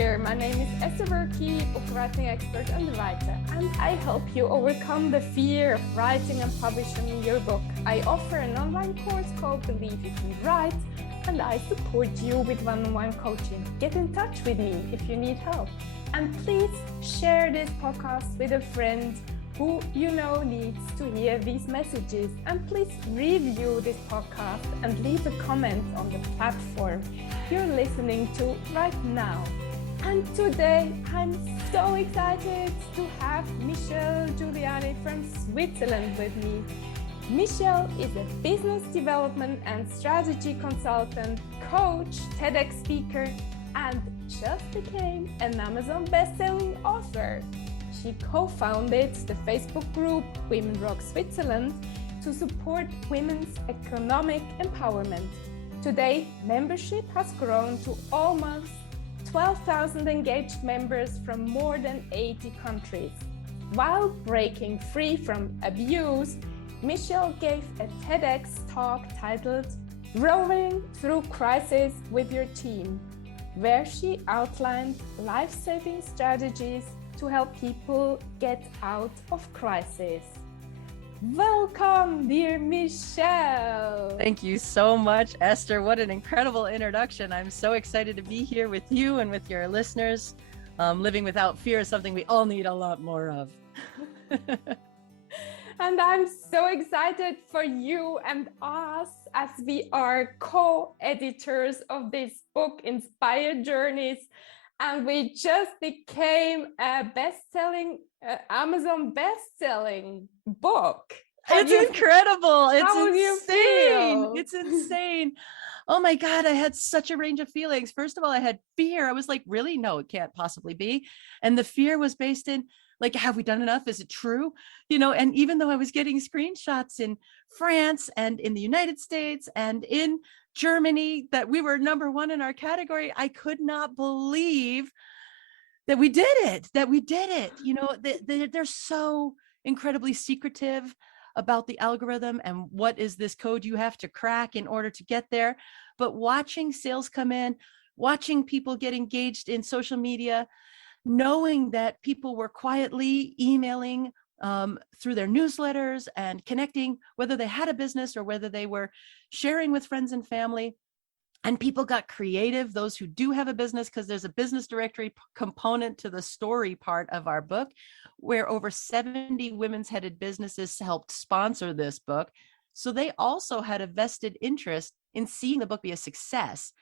here. My name is Esther Buerki, book writing expert and writer, and I help you overcome the fear of writing and publishing your book. I offer an online course called Believe You Can Write, and I support you with one-on-one coaching. Get in touch with me if you need help. And please share this podcast with a friend who you know needs to hear these messages. And please review this podcast and leave a comment on the platform you're listening to right now. And today I'm so excited to have Michelle Guiliano from Switzerland with me. Michelle is a business development and strategy consultant, coach, TEDx speaker, and just became an Amazon best-selling author. She co-founded the Facebook group Women Rock Switzerland to support women's economic empowerment. Today, membership has grown to almost 12,000 engaged members from more than 80 countries. While breaking free from abuse, Michelle gave a TEDx talk titled Rowing Through Crisis with Your Team, where she outlined life-saving strategies to help people get out of crisis. Welcome, dear Michelle. Thank you so much, Esther. What an incredible introduction. I'm so excited to be here with you and with your listeners. Living without fear is something we all need a lot more of. And I'm so excited for you and us as we are co-editors of this book, Inspired Journeys. And we just became a Amazon best-selling book. It's incredible. How do you feel? It's insane. Oh my God, I had such a range of feelings. First of all, I had fear. I was like, really? No, it can't possibly be. And the fear was based in, like, have we done enough? Is it true? And even though I was getting screenshots in France and in the United States and in Germany that we were number one in our category, I could not believe that we did it. They're so incredibly secretive about the algorithm and what is this code you have to crack in order to get there. But watching sales come in, watching people get engaged in social media, knowing that people were quietly emailing through their newsletters and connecting, whether they had a business or whether they were sharing with friends and family. And people got creative, those who do have a business, because there's a business directory component to the story part of our book, where over 70 women's headed businesses helped sponsor this book. So they also had a vested interest in seeing the book be a success.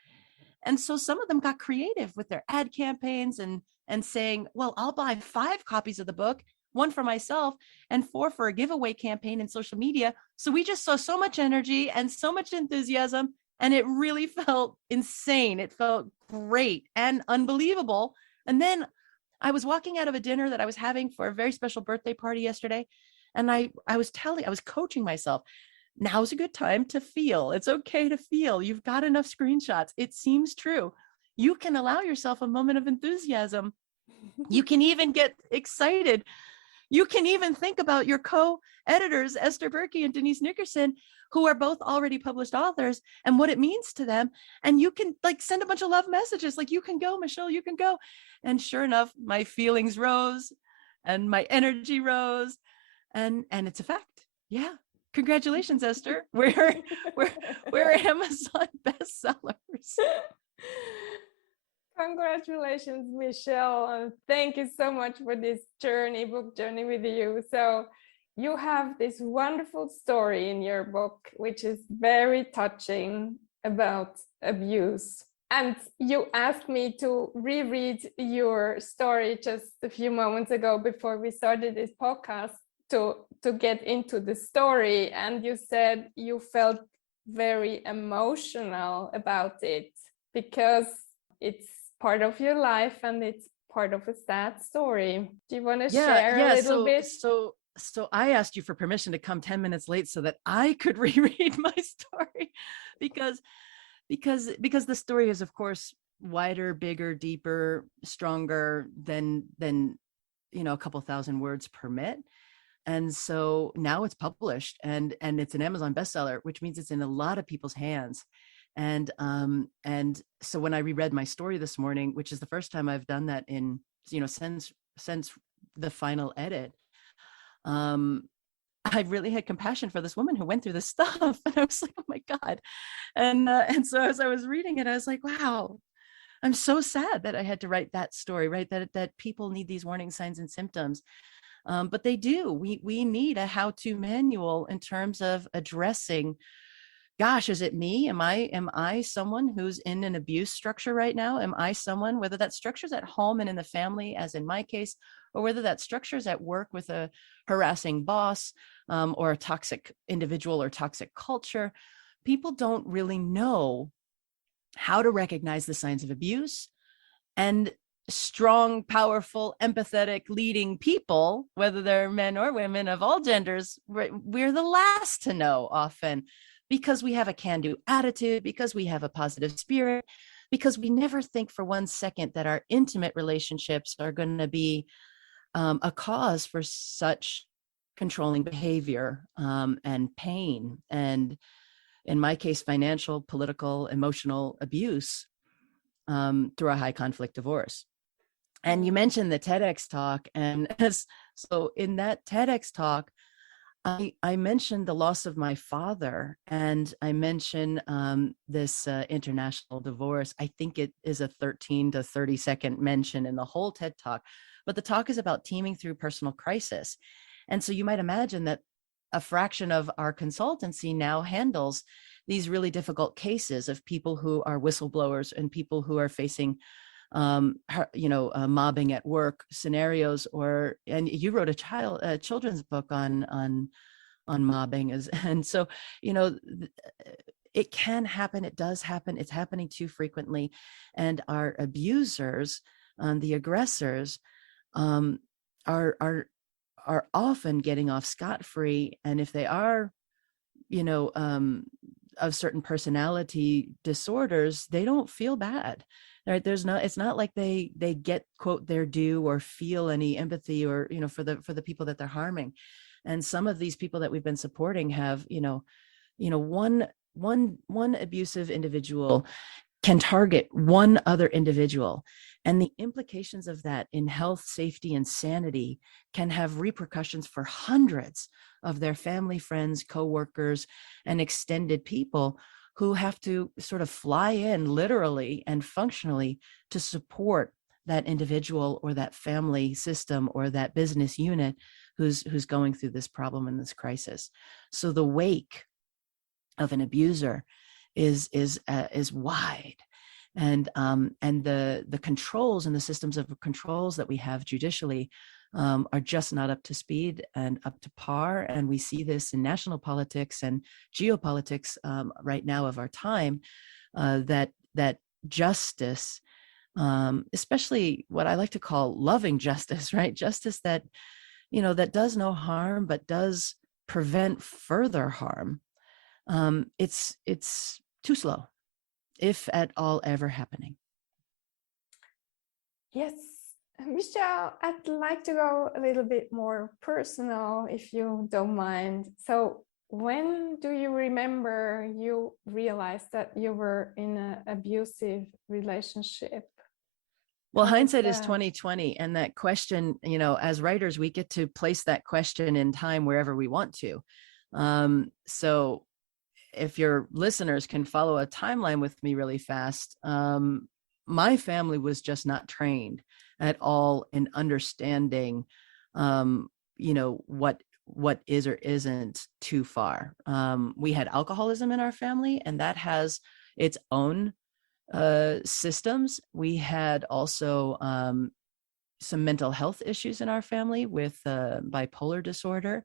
And so some of them got creative with their ad campaigns and saying, well, I'll buy 5 copies of the book, 1 for myself and 4 for a giveaway campaign in social media. So we just saw so much energy and so much enthusiasm, and it really felt insane. It felt great and unbelievable. And then I was walking out of a dinner that I was having for a very special birthday party yesterday. And I was coaching myself. Now's a good time to feel. It's okay to feel. You've got enough screenshots. It seems true. You can allow yourself a moment of enthusiasm. You can even get excited. You can even think about your co-editors, Esther Buerki and Denise Nickerson, who are both already published authors, and what it means to them. And you can send a bunch of love messages like, you can go, Michelle, you can go. And sure enough, my feelings rose and my energy rose, and it's a fact. Yeah. Congratulations, Esther. We're Amazon bestsellers. Congratulations, Michelle. And thank you so much for this book journey with you. So you have this wonderful story in your book, which is very touching, about abuse. And you asked me to reread your story just a few moments ago before we started this podcast to get into the story. And you said you felt very emotional about it because it's part of your life and it's part of a sad story. Do you want to share a little bit? So I asked you for permission to come 10 minutes late so that I could reread my story because the story is, of course, wider, bigger, deeper, stronger than a couple thousand words permit. And so now it's published and it's an Amazon bestseller, which means it's in a lot of people's hands. And so when I reread my story this morning, which is the first time I've done that in, since the final edit, I really had compassion for this woman who went through this stuff. And I was like, oh my God. And so as I was reading it, I was like, wow, I'm so sad that I had to write that story, right? That people need these warning signs and symptoms. But they do. We need a how-to manual in terms of addressing, gosh, is it me? Am I someone who's in an abuse structure right now? Am I someone, whether that structure's at home and in the family, as in my case, or whether that structure's at work with a harassing boss, or a toxic individual or toxic culture? People don't really know how to recognize the signs of abuse. And strong, powerful, empathetic, leading people, whether they're men or women of all genders, we're the last to know often, because we have a can-do attitude, because we have a positive spirit, because we never think for one second that our intimate relationships are going to be a cause for such controlling behavior, and pain, and in my case, financial, political, emotional abuse, through a high conflict divorce. And you mentioned the TEDx talk. And so in that TEDx talk, I mentioned the loss of my father, and I mentioned this international divorce. I think it is a 13 to 30-second mention in the whole TED talk, but the talk is about teaming through personal crisis. And so you might imagine that a fraction of our consultancy now handles these really difficult cases of people who are whistleblowers and people who are facing mobbing at work scenarios, and you wrote a children's book on mobbing, and so it can happen, it does happen, it's happening too frequently, and our abusers, the aggressors, are often getting off scot-free. And if they are of certain personality disorders, they don't feel bad. Right? It's not like they get, quote, their due or feel any empathy or, for the people that they're harming. And some of these people that we've been supporting have, one abusive individual can target one other individual. And the implications of that in health, safety, and sanity can have repercussions for hundreds of their family, friends, coworkers, and extended people who have to sort of fly in literally and functionally to support that individual or that family system or that business unit who's going through this problem and this crisis. So the wake of an abuser is wide. And the controls and the systems of controls that we have judicially are just not up to speed and up to par. And we see this in national politics and geopolitics right now of our time, that justice, especially what I like to call loving justice, right? Justice that, that does no harm, but does prevent further harm. It's too slow, if at all ever happening. Yes. Michelle, I'd like to go a little bit more personal, if you don't mind. So when do you remember you realized that you were in an abusive relationship? Well, hindsight is 20/20, and that question, as writers, we get to place that question in time wherever we want to. So if your listeners can follow a timeline with me really fast, my family was just not trained at all in understanding, what is or isn't too far. We had alcoholism in our family, and that has its own systems. We had also some mental health issues in our family with bipolar disorder,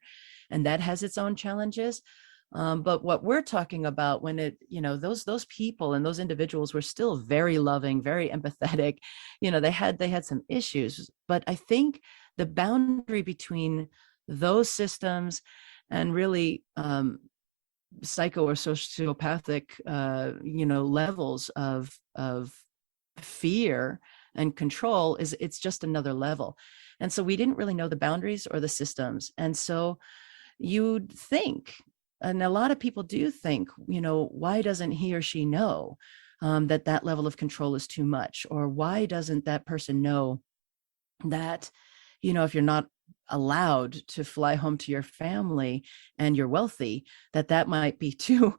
and that has its own challenges. But what we're talking about, when those people and those individuals were still very loving, very empathetic, they had some issues. But I think the boundary between those systems and really psycho or sociopathic, levels of fear and control it's just another level. And so we didn't really know the boundaries or the systems. And so you'd think a lot of people do think, why doesn't he or she know that that level of control is too much? Or why doesn't that person know that, if you're not allowed to fly home to your family and you're wealthy, that might be too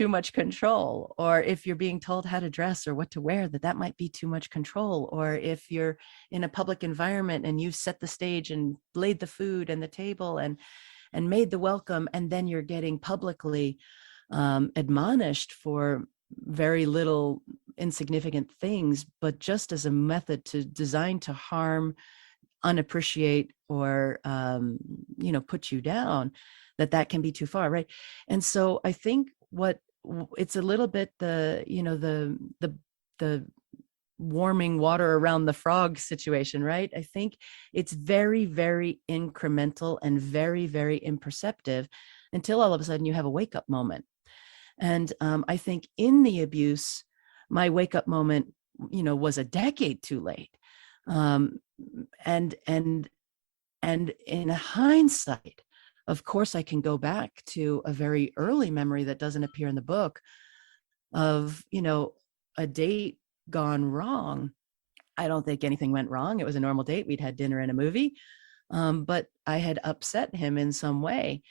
much control? Or if you're being told how to dress or what to wear, that might be too much control? Or if you're in a public environment and you've set the stage and laid the food and the table and made the welcome, and then you're getting publicly admonished for very little insignificant things, but just as a method designed to harm, unappreciate, or put you down, that can be too far, right? And so I think it's a little bit the warming water around the frog situation, right? I think it's very, very incremental and very, very imperceptive until all of a sudden you have a wake up moment. And I think in the abuse, my wake up moment, was a decade too late. And in hindsight, of course, I can go back to a very early memory that doesn't appear in the book of, a date gone wrong. I don't think anything went wrong. It was a normal date. We'd had dinner and a movie, but I had upset him in some way.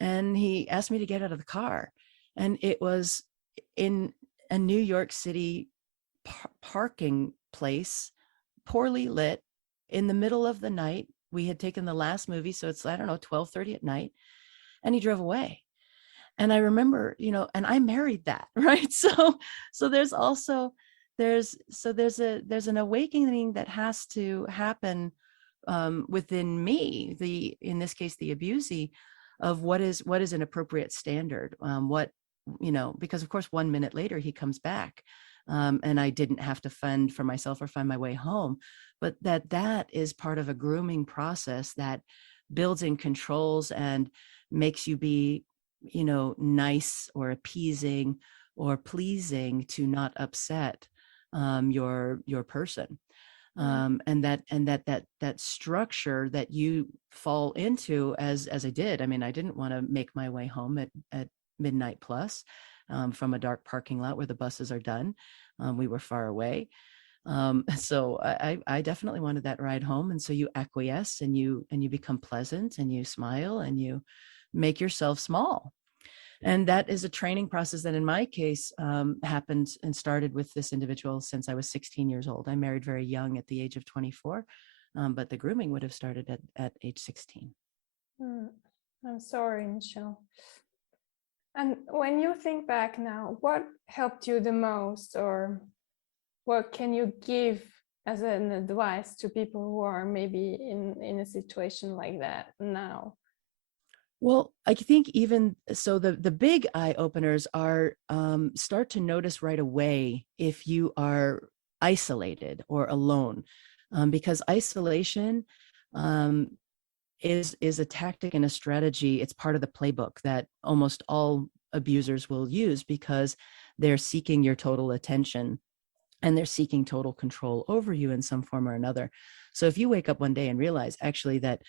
And he asked me to get out of the car. And it was in a New York City parking place, poorly lit, in the middle of the night. We had taken the last movie, so it's, I don't know, 12:30 at night. And he drove away. And I remember, and I married that, right? So there's also, there's an awakening that has to happen within me, in this case, the abusee, of what is an appropriate standard. Because of course, 1 minute later he comes back, and I didn't have to fend for myself or find my way home, but that is part of a grooming process that builds in controls and makes you be, nice or appeasing or pleasing to not upset your person. And that structure that you fall into, as I did. I mean, I didn't want to make my way home at midnight plus from a dark parking lot where the buses are done. We were far away. So I definitely wanted that ride home. And so you acquiesce and you become pleasant and you smile and you make yourself small. And that is a training process that in my case happened and started with this individual since I was 16 years old. I married very young at the age of 24, but the grooming would have started at age 16. I'm sorry, Michelle. And when you think back now, what helped you the most, or what can you give as an advice to people who are maybe in a situation like that now? Well, I think even so, the big eye openers are start to notice right away if you are isolated or alone, because isolation is a tactic and a strategy. It's part of the playbook that almost all abusers will use because they're seeking your total attention and they're seeking total control over you in some form or another. So if you wake up one day and realize actually that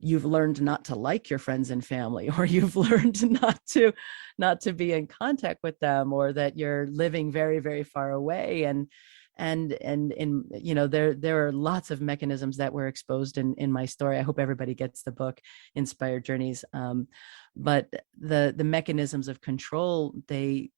you've learned not to like your friends and family, or you've learned not to be in contact with them, or that you're living very, very far away, and there are lots of mechanisms that were exposed in my story. I hope everybody gets the book Inspired Journeys. But the mechanisms of control, they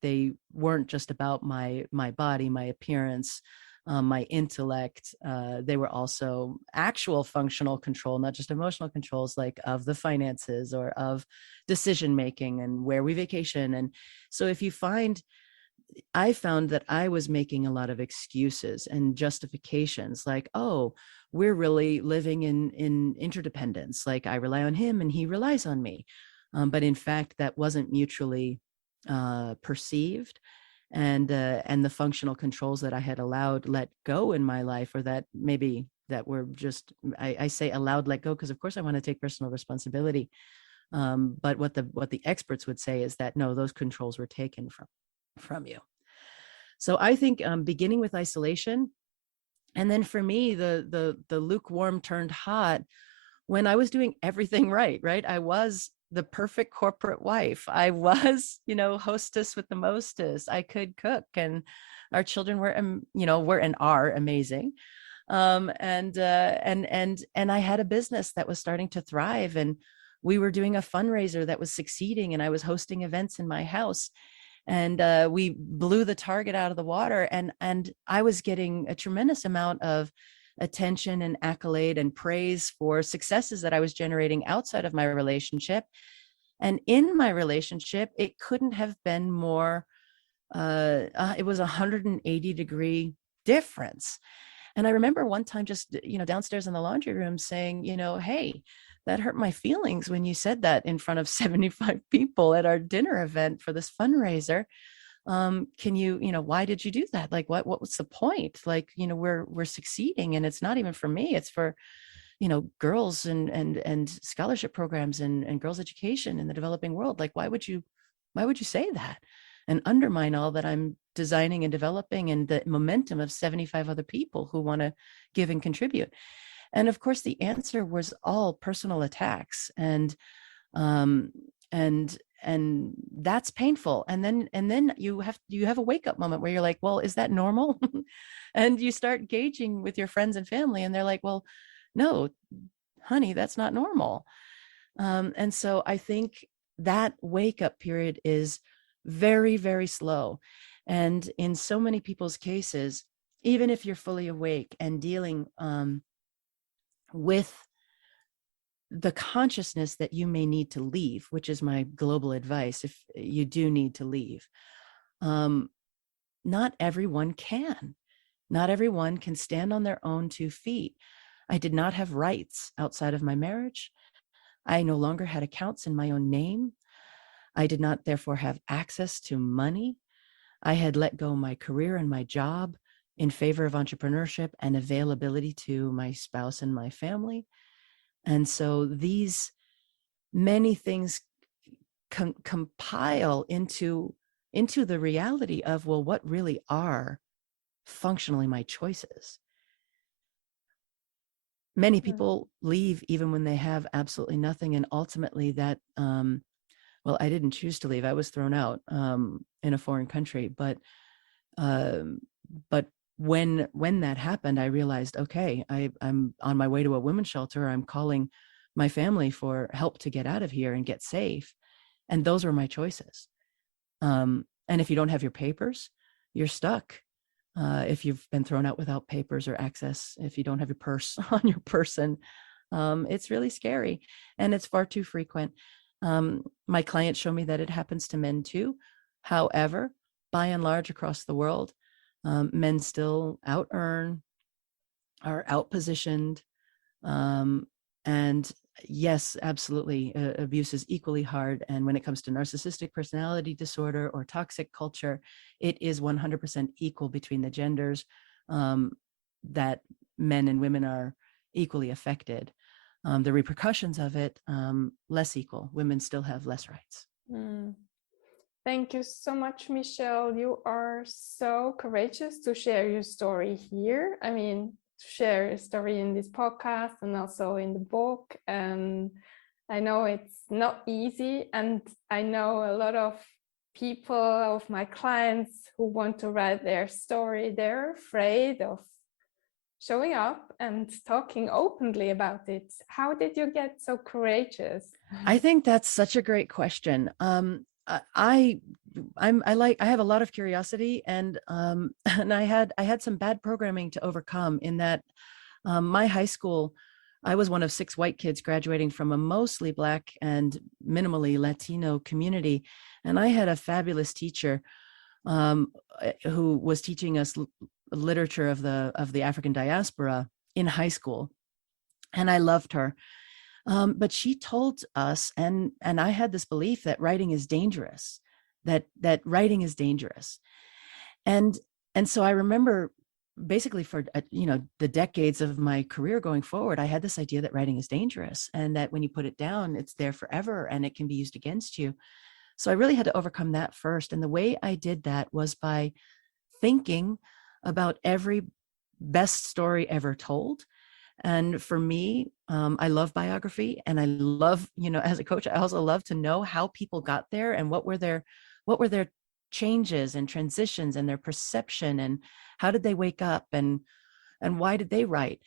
weren't just about my body, my appearance, my intellect. They were also actual functional control, not just emotional controls, like of the finances or of decision making and where we vacation. And so if you I found that I was making a lot of excuses and justifications, like, oh, we're really living in interdependence. Like I rely on him and he relies on me. But in fact, that wasn't mutually perceived. And the functional controls that I had allowed let go in my life, or that maybe that were just, I say allowed let go because of course I want to take personal responsibility. But what the experts would say is that no, those controls were taken from you. So I think beginning with isolation, and then for me, the lukewarm turned hot when I was doing everything right. I was the perfect corporate wife. I was, hostess with the mostest. I could cook, and our children were, were and are amazing. And I had a business that was starting to thrive, and we were doing a fundraiser that was succeeding, and I was hosting events in my house, and we blew the target out of the water, and I was getting a tremendous amount of attention and accolade and praise for successes that I was generating outside of my relationship. And in my relationship, it couldn't have been more, it was 180-degree difference. And I remember one time just, downstairs in the laundry room saying, hey, that hurt my feelings when you said that in front of 75 people at our dinner event for this fundraiser. Can you, why did you do that? Like, what was the point? Like, we're succeeding, and it's not even for me, it's for, girls and scholarship programs and girls' education in the developing world. Like, why would you say that and undermine all that I'm designing and developing, and the momentum of 75 other people who want to give and contribute? And of course, the answer was all personal attacks, and that's painful. And then you have a wake up moment where you're like, well, is that normal? And you start gauging with your friends and family, and they're like, well, no, honey, that's not normal. And so I think that wake up period is very, very slow. And in so many people's cases, even if you're fully awake and dealing with the consciousness that you may need to leave, which is my global advice, if you do need to leave, not everyone can. Not everyone can stand on their own 2 feet. I did not have rights outside of my marriage. I no longer had accounts in my own name. I did not therefore have access to money. I had let go my career and my job in favor of entrepreneurship and availability to my spouse and my family. And so these many things compile into the reality of, well, what really are functionally my choices? Many people leave even when they have absolutely nothing. And ultimately that, well, I didn't choose to leave. I was thrown out in a foreign country. But when that happened, I realized, okay, I'm on my way to a women's shelter. I'm calling my family for help to get out of here and get safe. And those were my choices. And if you don't have your papers, you're stuck. If you've been thrown out without papers or access, if you don't have your purse on your person, it's really scary, and it's far too frequent. My clients show me that it happens to men too. However, by and large across the world, men still out-earn, are out-positioned, and yes, absolutely, abuse is equally hard. And when it comes to narcissistic personality disorder or toxic culture, it is 100% equal between the genders, that men and women are equally affected. The repercussions of it, less equal. Women still have less rights. Thank you so much, Michelle. You are so courageous to share your story here. I mean, to share your story in this podcast and also in the book. And I know it's not easy. And I know a lot of people, of my clients who want to write their story, they're afraid of showing up and talking openly about it. How did you get so courageous? I think that's such a great question. I have a lot of curiosity, and and I had some bad programming to overcome, in that my high school, I was one of 6 white kids graduating from a mostly Black and minimally Latino community. And I had a fabulous teacher who was teaching us literature of the African diaspora in high school. And I loved her. But she told us, and I had this belief that writing is dangerous, that writing is dangerous. And so I remember, basically for the decades of my career going forward, I had this idea that writing is dangerous, and that when you put it down, it's there forever and it can be used against you. So I really had to overcome that first. And the way I did that was by thinking about every best story ever told, And for me, I love biography, and I love, as a coach, I also love to know how people got there and what were their changes and transitions and their perception, and how did they wake up, and why did they write.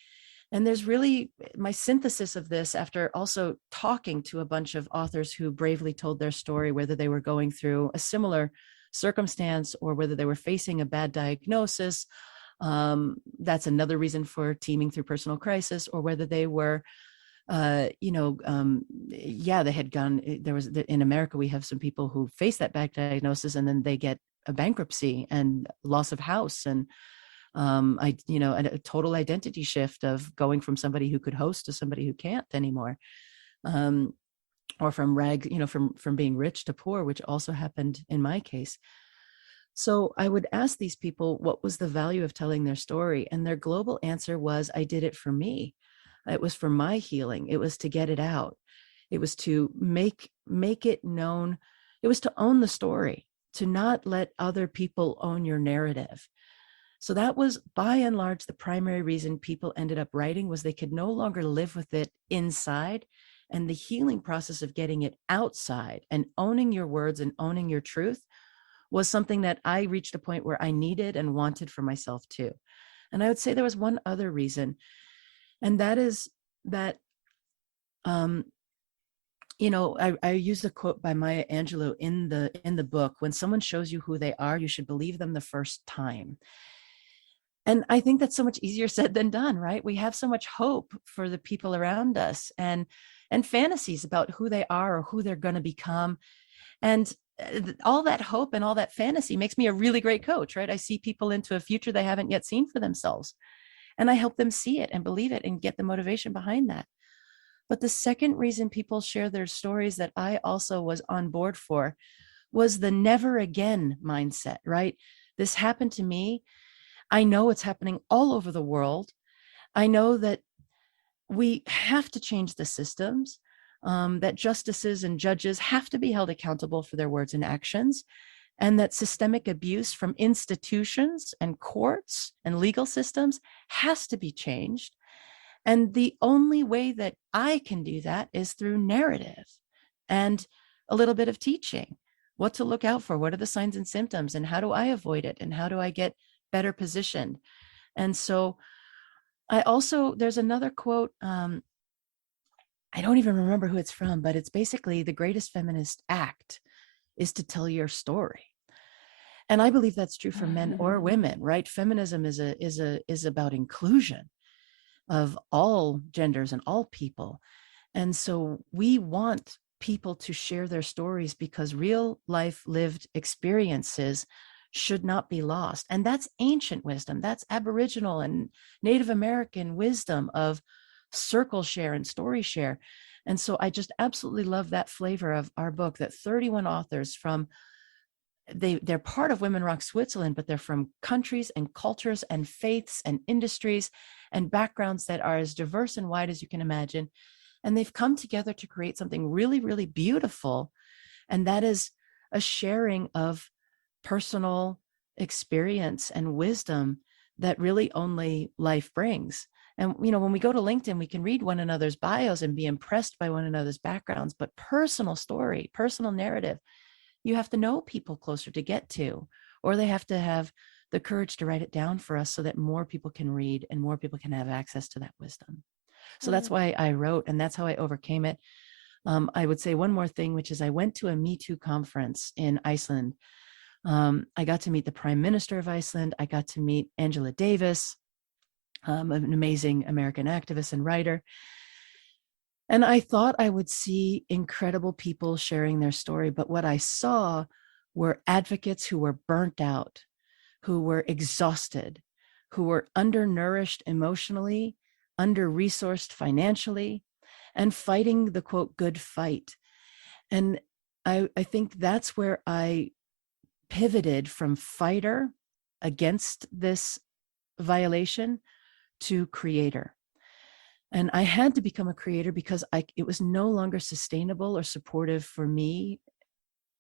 And there's really my synthesis of this after also talking to a bunch of authors who bravely told their story, whether they were going through a similar circumstance or whether they were facing a bad diagnosis. That's another reason for teaming through personal crisis, or whether they were, they had gone, there was, in America, we have some people who face that bad diagnosis and then they get a bankruptcy and loss of house. And a total identity shift of going from somebody who could host to somebody who can't anymore. Or from from being rich to poor, which also happened in my case. So I would ask these people, what was the value of telling their story? And their global answer was, I did it for me. It was for my healing. It was to get it out. It was to make it known. It was to own the story, to not let other people own your narrative. So that was by and large the primary reason people ended up writing, was they could no longer live with it inside. And the healing process of getting it outside and owning your words and owning your truth was something that I reached a point where I needed and wanted for myself too. And I would say there was one other reason, and that is that, I use a quote by Maya Angelou in the book: when someone shows you who they are, you should believe them the first time. And I think that's so much easier said than done, right? We have so much hope for the people around us, and fantasies about who they are or who they're going to become. And all that hope and all that fantasy makes me a really great coach, right? I see people into a future they haven't yet seen for themselves, and I help them see it and believe it and get the motivation behind that. But the second reason people share their stories that I also was on board for was the never again mindset, right? This happened to me. I know it's happening all over the world. I know that we have to change the systems, that justices and judges have to be held accountable for their words and actions, and that systemic abuse from institutions and courts and legal systems has to be changed. And the only way that I can do that is through narrative and a little bit of teaching. What to look out for, what are the signs and symptoms, and how do I avoid it, and how do I get better positioned? And so there's another quote, I don't even remember who it's from, but it's basically, the greatest feminist act is to tell your story. And I believe that's true for men or women, right? Feminism is about inclusion of all genders and all people. And so we want people to share their stories, because real life lived experiences should not be lost. And that's ancient wisdom. That's Aboriginal and Native American wisdom of circle share and story share. And so I just absolutely love that flavor of our book, that 31 authors from, they're part of Women Rock Switzerland, but they're from countries and cultures and faiths and industries and backgrounds that are as diverse and wide as you can imagine. And they've come together to create something really, really beautiful. And that is a sharing of personal experience and wisdom that really only life brings. And, when we go to LinkedIn, we can read one another's bios and be impressed by one another's backgrounds, but personal story, personal narrative, you have to know people closer to get to, or they have to have the courage to write it down for us so that more people can read and more people can have access to that wisdom. So that's why I wrote, and that's how I overcame it. I would say one more thing, which is I went to a Me Too conference in Iceland. I got to meet the Prime Minister of Iceland. I got to meet Angela Davis, an amazing American activist and writer. And I thought I would see incredible people sharing their story, but what I saw were advocates who were burnt out, who were exhausted, who were undernourished emotionally, under-resourced financially, and fighting the quote, good fight. And I think that's where I pivoted from fighter against this violation to creator. And I had to become a creator because it was no longer sustainable or supportive for me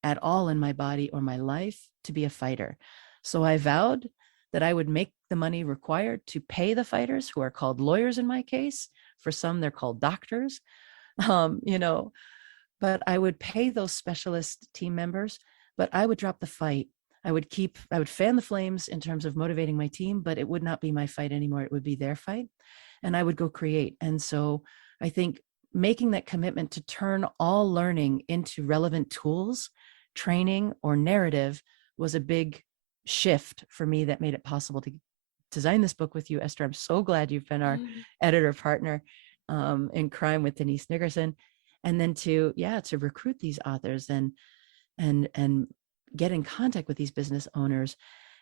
at all in my body or my life to be a fighter. So I vowed that I would make the money required to pay the fighters, who are called lawyers in my case. For some, they're called doctors. You know, but I would pay those specialist team members, but I would drop the fight. I would fan the flames in terms of motivating my team, but it would not be my fight anymore. It would be their fight. And I would go create. And so I think making that commitment to turn all learning into relevant tools, training, or narrative was a big shift for me that made it possible to design this book with you, Esther. I'm so glad you've been our editor partner in crime with Denise Nickerson. And then to recruit these authors and get in contact with these business owners,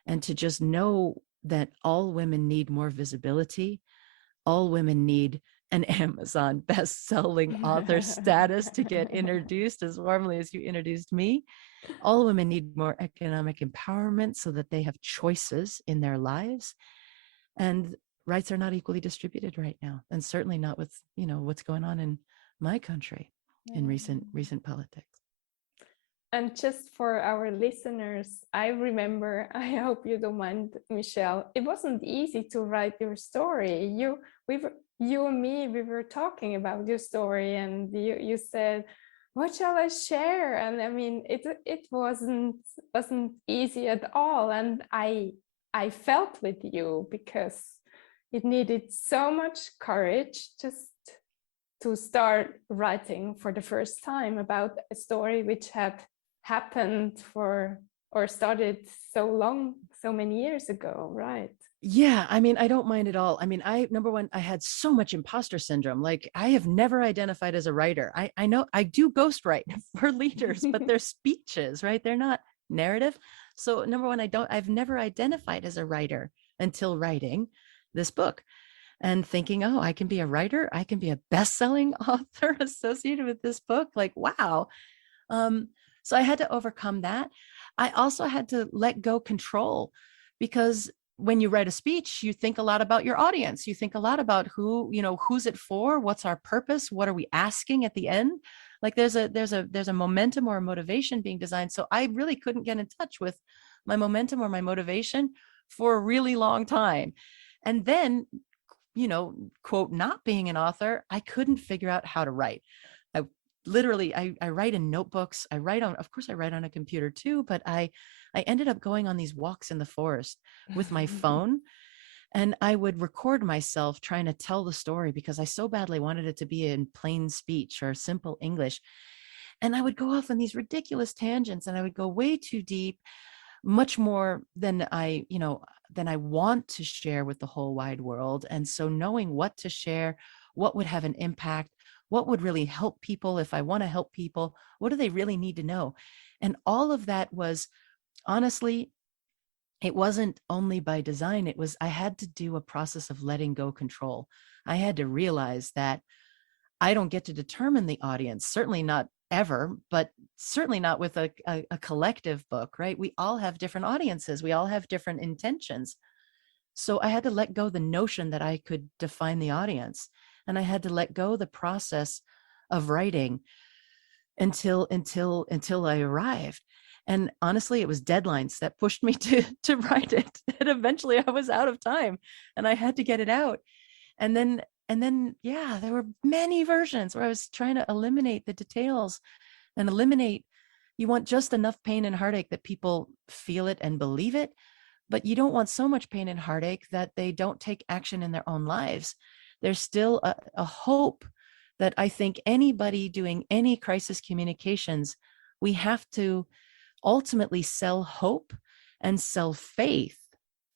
and to just know that all women need more visibility. All women need an Amazon best-selling author status to get introduced as warmly as you introduced me. All women need more economic empowerment so that they have choices in their lives. And rights are not equally distributed right now, and certainly not with, what's going on in my country in recent politics. And just for our listeners, I remember, I hope you don't mind, Michelle, it wasn't easy to write your story. You and me, we were talking about your story, and you said, what shall I share? And I mean, it wasn't easy at all. And I felt with you, because it needed so much courage just to start writing for the first time about a story which had happened started so many years ago, right? Yeah, I mean, I don't mind at all. I mean, number one, I had so much imposter syndrome. Like, I have never identified as a writer. I know I do ghostwrite for leaders, but they're speeches, right? They're not narrative. So number one, I've never identified as a writer until writing this book and thinking, oh, I can be a writer. I can be a best-selling author associated with this book. Like, wow. So I had to overcome that. I also had to let go control, because when you write a speech, you think a lot about your audience. You think a lot about who's it for? What's our purpose? What are we asking at the end? Like, there's a momentum or a motivation being designed. So I really couldn't get in touch with my momentum or my motivation for a really long time. And then, quote, not being an author, I couldn't figure out how to write. I write in notebooks. Of course I write on a computer too, but I ended up going on these walks in the forest with my phone, and I would record myself trying to tell the story, because I so badly wanted it to be in plain speech or simple English. And I would go off on these ridiculous tangents, and I would go way too deep, much more than I want to share with the whole wide world. And so knowing what to share, what would have an impact, what would really help people, if I want to help people, what do they really need to know? And all of that was, honestly, it wasn't only by design. I had to do a process of letting go control. I had to realize that I don't get to determine the audience, certainly not ever, but certainly not with a collective book, right? We all have different audiences. We all have different intentions. So I had to let go the notion that I could define the audience. And I had to let go the process of writing until I arrived. And honestly, it was deadlines that pushed me to write it. And eventually I was out of time and I had to get it out. And then, yeah, there were many versions where I was trying to eliminate the details and you want just enough pain and heartache that people feel it and believe it, but you don't want so much pain and heartache that they don't take action in their own lives. There's still a hope that I think anybody doing any crisis communications, we have to ultimately sell hope and sell faith.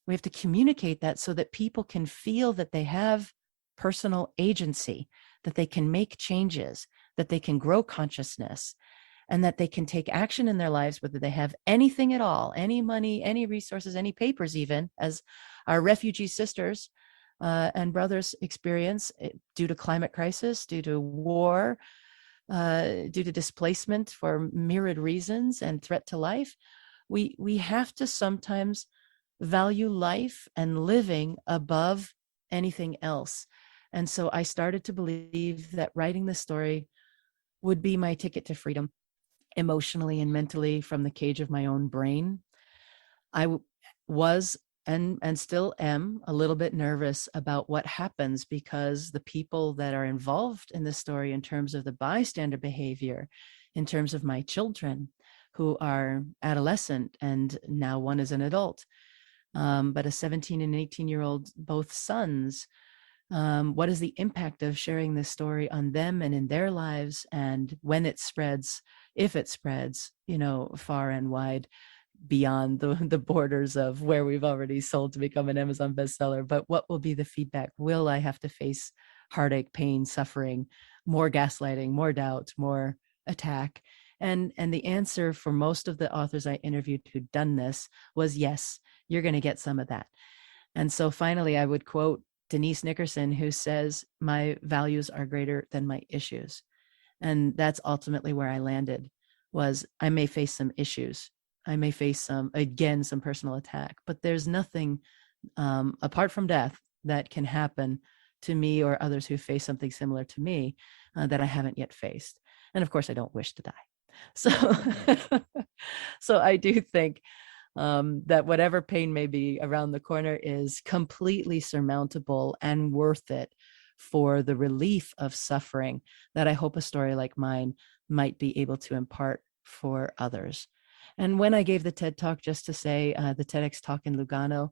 We have to communicate that so that people can feel that they have personal agency, that they can make changes, that they can grow consciousness, and that they can take action in their lives, whether they have anything at all, any money, any resources, any papers, even, as our refugee sisters and brothers experience due to climate crisis, due to war, due to displacement for myriad reasons and threat to life. We have to sometimes value life and living above anything else. And so I started to believe that writing the story would be my ticket to freedom, emotionally and mentally, from the cage of my own brain. I was and still am a little bit nervous about what happens, because the people that are involved in this story in terms of the bystander behavior, in terms of my children who are adolescent and now one is an adult, but a 17 and 18-year-old, both sons, what is the impact of sharing this story on them and in their lives, and when it spreads, if it spreads, far and wide, beyond the borders of where we've already sold to become an Amazon bestseller. But what will be the feedback? Will I have to face heartache, pain, suffering, more gaslighting, more doubt, more attack? And the answer for most of the authors I interviewed who'd done this was yes, you're going to get some of that. And so finally, I would quote Denise Nickerson, who says, "My values are greater than my issues." And that's ultimately where I landed. Was I may face some issues, I may face some personal attack, but there's nothing apart from death that can happen to me or others who face something similar to me that I haven't yet faced. And of course, I don't wish to die. So, so I do think that whatever pain may be around the corner is completely surmountable and worth it for the relief of suffering that I hope a story like mine might be able to impart for others. And when I gave the TED Talk, just to say, the TEDx talk in Lugano,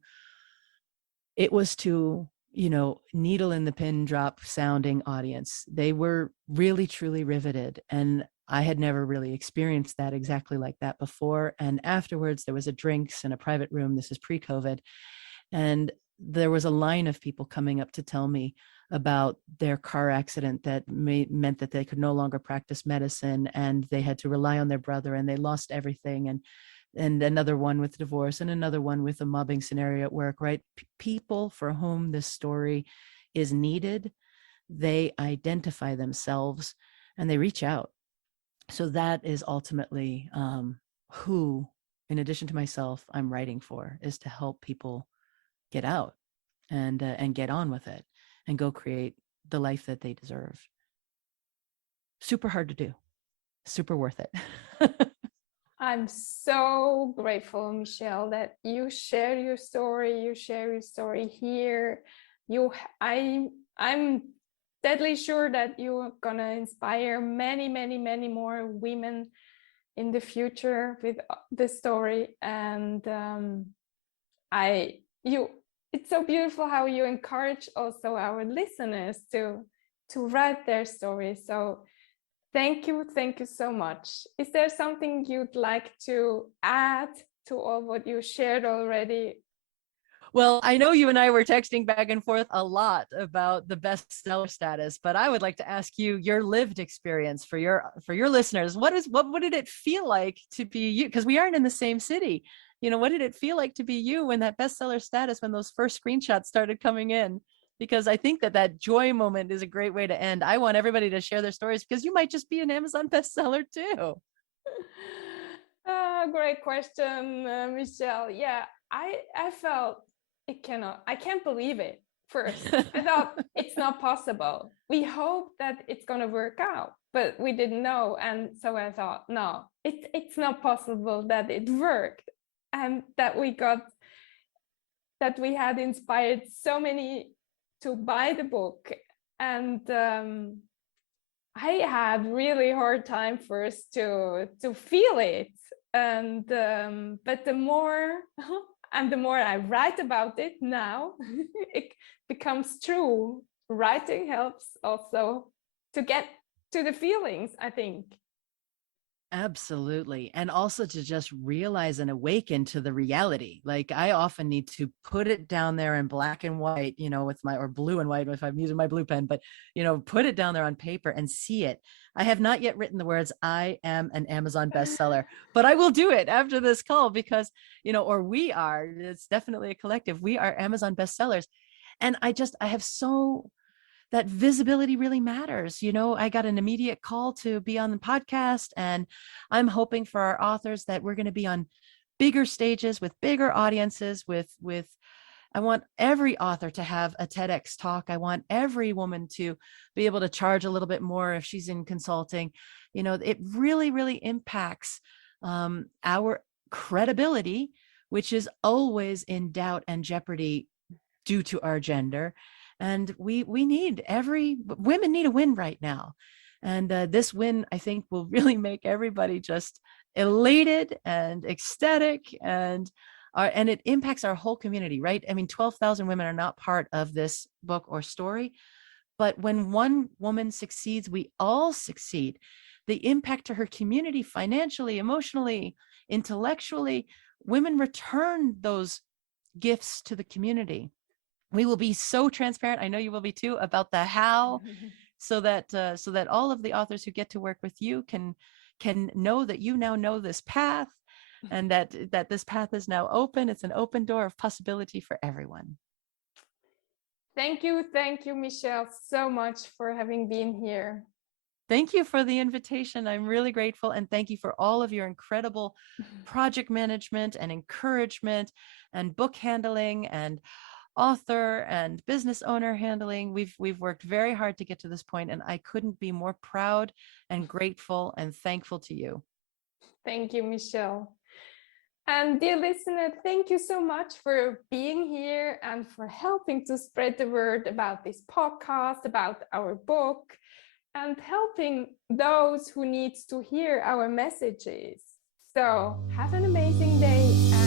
it was to, needle in the pin drop sounding audience. They were really, truly riveted. And I had never really experienced that exactly like that before. And afterwards, there was a drinks in a private room. This is pre-COVID. And there was a line of people coming up to tell me about their car accident that meant that they could no longer practice medicine, and they had to rely on their brother, and they lost everything. And another one with divorce, and another one with a mobbing scenario at work, right? People for whom this story is needed, they identify themselves and they reach out. So that is ultimately who, in addition to myself, I'm writing for, is to help people get out and get on with it and go create the life that they deserve. Super hard to do, super worth it. I'm so grateful, Michelle, that you share your story. You share your story here. I'm deadly sure that you're gonna inspire many, many, many more women in the future with this story. And it's so beautiful how you encourage also our listeners to write their stories. So thank you so much. Is there something you'd like to add to all what you shared already? Well, I know you and I were texting back and forth a lot about the bestseller status, but I would like to ask you your lived experience for your listeners. What did it feel like to be you? Because we aren't in the same city. What did it feel like to be you when that bestseller status, when those first screenshots started coming in? Because I think that joy moment is a great way to end. I want everybody to share their stories, because you might just be an Amazon bestseller too. Great question, Michelle. Yeah, I felt I can't believe it. First, I thought it's not possible. We hope that it's gonna work out, but we didn't know, and so I thought, no, it's not possible that it worked, and that we had inspired so many to buy the book. And I had really hard time first to feel it, and but the more and the more I write about it now, it becomes true. Writing helps also to get to the feelings, I think. Absolutely. And also to just realize and awaken to the reality. Like, I often need to put it down there in black and white, with or blue and white if I'm using my blue pen, but, put it down there on paper and see it. I have not yet written the words, "I am an Amazon bestseller," but I will do it after this call, because, or we are, it's definitely a collective. We are Amazon bestsellers. And I have that visibility really matters. I got an immediate call to be on the podcast, and I'm hoping for our authors that we're going to be on bigger stages with bigger audiences with I want every author to have a TEDx talk. I want every woman to be able to charge a little bit more if she's in consulting. It really, really impacts our credibility which is always in doubt and jeopardy due to our gender. And we need women need a win right now. And this win, I think, will really make everybody just elated and ecstatic, and it impacts our whole community, right? I mean, 12,000 women are not part of this book or story, but when one woman succeeds, we all succeed. The impact to her community, financially, emotionally, intellectually, women return those gifts to the community. We will be so transparent, I know you will be too, about the how, so that all of the authors who get to work with you can know that you now know this path, and that this path is now open. It's an open door of possibility for everyone. Thank you, Michelle, so much for having been here. Thank you for the invitation. I'm really grateful. And thank you for all of your incredible project management and encouragement and book handling and author and business owner handling. We've worked very hard to get to this point, and I couldn't be more proud and grateful and thankful to you. Thank you, Michelle. And dear listener, thank you so much for being here and for helping to spread the word about this podcast, about our book, and helping those who need to hear our messages. So have an amazing day.